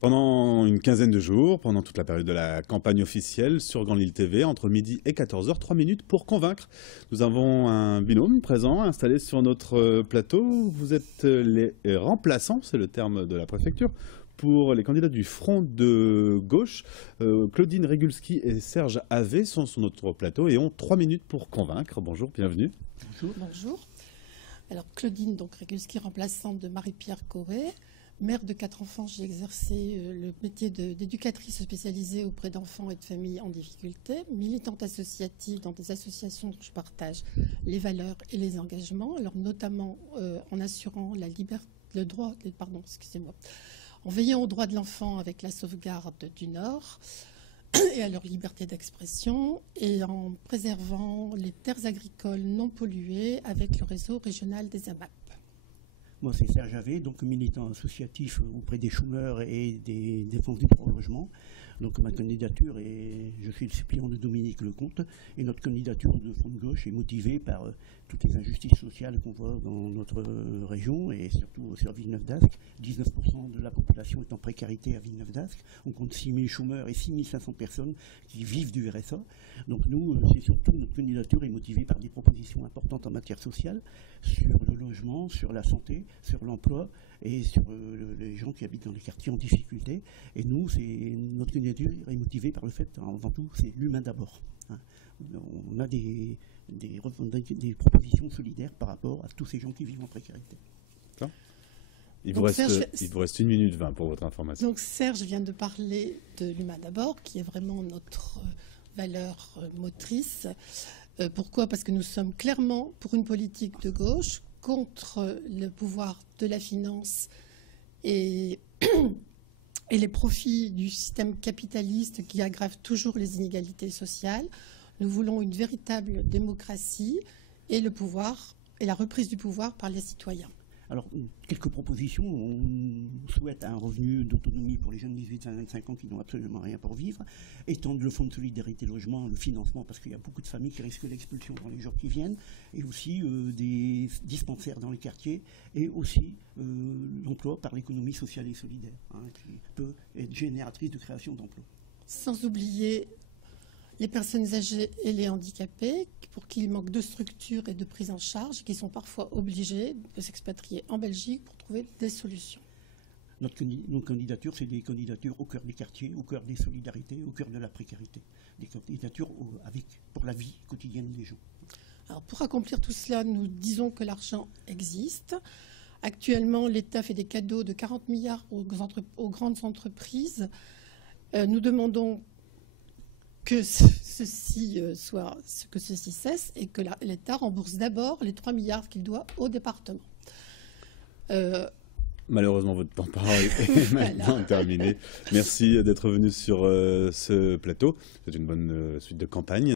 Pendant une quinzaine de jours, pendant toute la période de la campagne officielle sur Grande-Île TV, entre midi et 14h, 3 minutes pour convaincre. Nous avons un binôme présent, installé sur notre plateau. Vous êtes les remplaçants, c'est le terme de la préfecture, pour les candidats du Front de gauche. Claudine Regulski et Serge Havet sont sur notre plateau et ont 3 minutes pour convaincre. Bonjour, bienvenue. Bonjour. Bonjour. Alors Claudine Regulski, remplaçante de Marie-Pierre Corré. Mère de 4 enfants, j'ai exercé le métier d'éducatrice spécialisée auprès d'enfants et de familles en difficulté, militante associative dans des associations dont je partage les valeurs et les engagements, alors notamment en assurant en veillant aux droits de l'enfant avec la sauvegarde du Nord et à leur liberté d'expression, et en préservant les terres agricoles non polluées avec le réseau régional des AMAP. Moi, c'est Serge Havet, donc militant associatif auprès des chômeurs et des défenseurs du droit au logement. Donc ma candidature, je suis le suppléant de Dominique Lecomte, et notre candidature de Front de gauche est motivée par toutes les injustices sociales qu'on voit dans notre région, et surtout sur Villeneuve-d'Ascq. 19% de la population est en précarité à Villeneuve-d'Ascq. On compte 6 000 chômeurs et 6 500 personnes qui vivent du RSA. Donc nous, c'est surtout, notre candidature est motivée par des propositions importantes en matière sociale, sur le logement, sur la santé, sur l'emploi et sur les gens qui habitent dans les quartiers en difficulté. Et nous, notre candidature est motivée par le fait, avant tout, c'est l'humain d'abord. On a des propositions solidaires par rapport à tous ces gens qui vivent en précarité. Il vous reste 1 minute 20 pour votre information. Donc Serge vient de parler de l'humain d'abord, qui est vraiment notre valeur motrice. Pourquoi? Parce que nous sommes clairement pour une politique de gauche, contre le pouvoir de la finance et les profits du système capitaliste qui aggrave toujours les inégalités sociales. Nous voulons une véritable démocratie et le pouvoir et la reprise du pouvoir par les citoyens. Alors, quelques propositions. On souhaite un revenu d'autonomie pour les jeunes de 18 à 25 ans qui n'ont absolument rien pour vivre. Étendre le fonds de solidarité logement, le financement, parce qu'il y a beaucoup de familles qui risquent l'expulsion dans les jours qui viennent. Et aussi des dispensaires dans les quartiers. Et aussi l'emploi par l'économie sociale et solidaire, qui peut être génératrice de création d'emplois. Sans oublier les personnes âgées et les handicapés, pour qui il manque de structure et de prise en charge, qui sont parfois obligés de s'expatrier en Belgique pour trouver des solutions. Nos candidatures, c'est des candidatures au cœur des quartiers, au cœur des solidarités, au cœur de la précarité. Des candidatures pour la vie quotidienne des gens. Alors pour accomplir tout cela, nous disons que l'argent existe. Actuellement, l'État fait des cadeaux de 40 milliards aux grandes entreprises. Nous demandons que ceci cesse et que l'État rembourse d'abord les 3 milliards qu'il doit au département. Malheureusement, votre temps de parole est maintenant terminé. Merci d'être venu sur ce plateau. C'est une bonne suite de campagne.